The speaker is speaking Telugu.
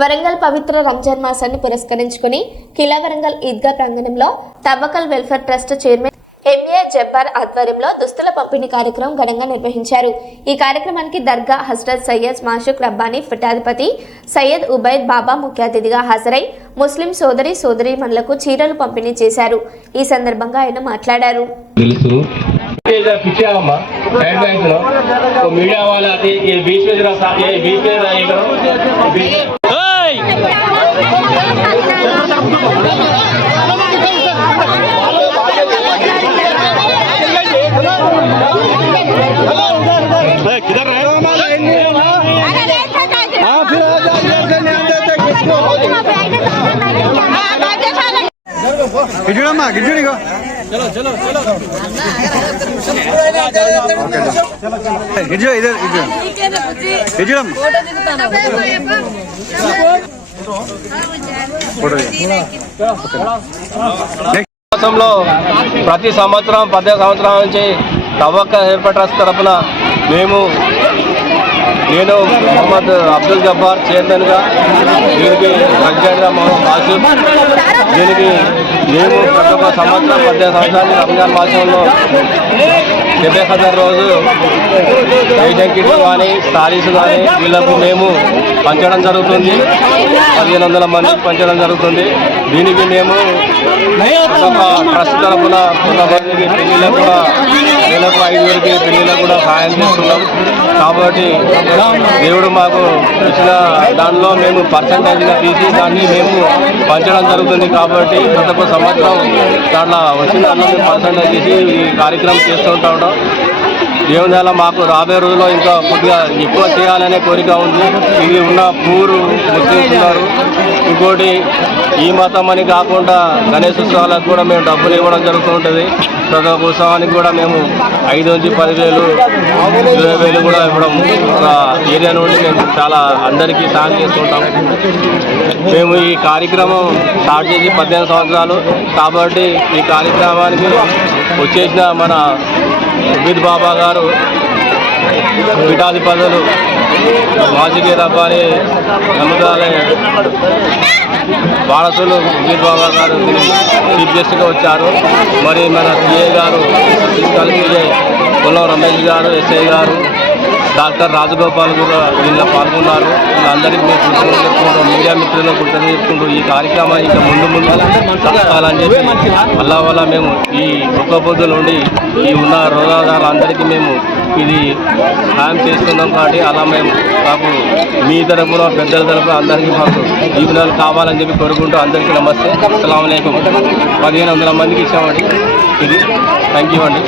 వరంగల్ పవిత్ర రంజాన్ మాసాన్ని పురస్కరించుకుని కిలా వరంగల్ ఈద్గా ప్రాంగణంలో Tawakkal welfare trust chairman MA Jabbar ఆధ్వర్యంలో దుస్తుల పంపిణీ కార్యక్రమం ఘనంగా నిర్వహించారు. ఈ కార్యక్రమానికి దర్గా హజ్రత్ సయ్యద్ మాషుక్ రబ్బానీ పీఠాధిపతి సయ్యద్ ఉబైద్ బాబా ముఖ్య అతిథిగా హాజరై ముస్లిం సోదరీమణులకు చీరలు పంపిణీ చేశారు. ఈ సందర్భంగా ఆయన మాట్లాడారు. चलो चलो चलो इधर इधर इधर ప్రతి సంవత్సరం 10 సంవత్సరాల నుంచి తవ్వకల్ వెల్ఫేర్ ట్రస్ట్ తరఫున నేను మొహమ్మద్ అబ్దుల్ జబ్బార్ చైర్మన్గా దీనికి ప్రెసిడెంట్గా మొహమ్మద్ ఆసిఫ్ దీనికి మేము ప్రతి ఒక్క సంవత్సరం 10 సంవత్సరాలు రంజాన్ మాసంలో 70,000 రోజు ఏషియన్ కిట్స్ కానీ సారీస్ కానీ వీళ్ళకు మేము పంచడం జరుగుతుంది. 1500 మందికి పంచడం జరుగుతుంది. దీనికి మేము ట్రస్ట్ తరఫున కొంతమందికి పెళ్లిళ్ళకు కూడా నెలకు 5,000కి పెళ్లిళ్ళకు కూడా సహాయం చేస్తున్నాం. కాబట్టి దేవుడు మాకు ఇచ్చిన దానిలో మేము పర్సంటేజ్గా తీసి దాన్ని మేము పంచడం జరుగుతుంది. కాబట్టి ప్రతి ఒక్క సంవత్సరం దాంట్లో వచ్చిన దాంట్లో మేము పర్సంటేజ్ తీసి ఈ కార్యక్రమం చేస్తూ ఉంటాం. దేవుని వల్ల మాకు రాబోయే రోజుల్లో ఇంకా కొద్దిగా ఎక్కువ చేయాలనే కోరిక ఉంది. ఇది ఉన్న పూరు ముస్లిమ్స్ ఉన్నారు. ఇంకోటి ఈ మతం అని కాకుండా గణేష్ ఉత్సవాలకు కూడా మేము డబ్బులు ఇవ్వడం జరుగుతూ ఉంటుంది. ప్రతి ఒక్క ఉత్సవానికి కూడా మేము 5 నుంచి 10,000, 20,000 కూడా ఇవ్వడం ఒక ఏరియా నుండి మేము చాలా అందరికీ సాయం చేస్తుంటాం. మేము ఈ కార్యక్రమం స్టార్ట్ చేసి 18 సంవత్సరాలు కాబట్టి ఈ కార్యక్రమానికి వచ్చేసిన మన ఉబైద్ బాబా గారు పీఠాధిపతులు మాషుక్ రబ్బానీ నమ్మకాలే వారసులు ఉబైద్ బాబా గారు చీఫ్ గెస్ట్గా వచ్చారు. మరి మన సిఏ గారు పొలం రమేష్ గారు, ఎస్ఐ గారు, డాక్టర్ రాజగోపాల్ కూడా దీనిలో పాల్గొన్నారు. వీళ్ళందరికీ మేము కృతజ్ఞతలు చెప్పుకుంటూ మీడియా మిత్రులను కృతజ్ఞతలు చెప్పుకుంటూ ఈ కార్యక్రమాన్ని ఇంకా ముందు జరగాలని చెప్పి అల్లా వల్ల మేము ఈ ఒక్క పొద్దు నుండి ఈ ఉన్న రోగాదారులందరికీ మేము ఇది సాయం చేస్తున్నాం. కాబట్టి అలా మేము మాకు మీ తరఫున పెద్దల తరఫున అందరికీ మాకు జీవనాలు కావాలని చెప్పి కోరుకుంటూ అందరికీ నమస్తే, అస్సలాము అలైకుం. 1500 మందికి ఇచ్చామండి. ఇది థ్యాంక్ యూ అండి.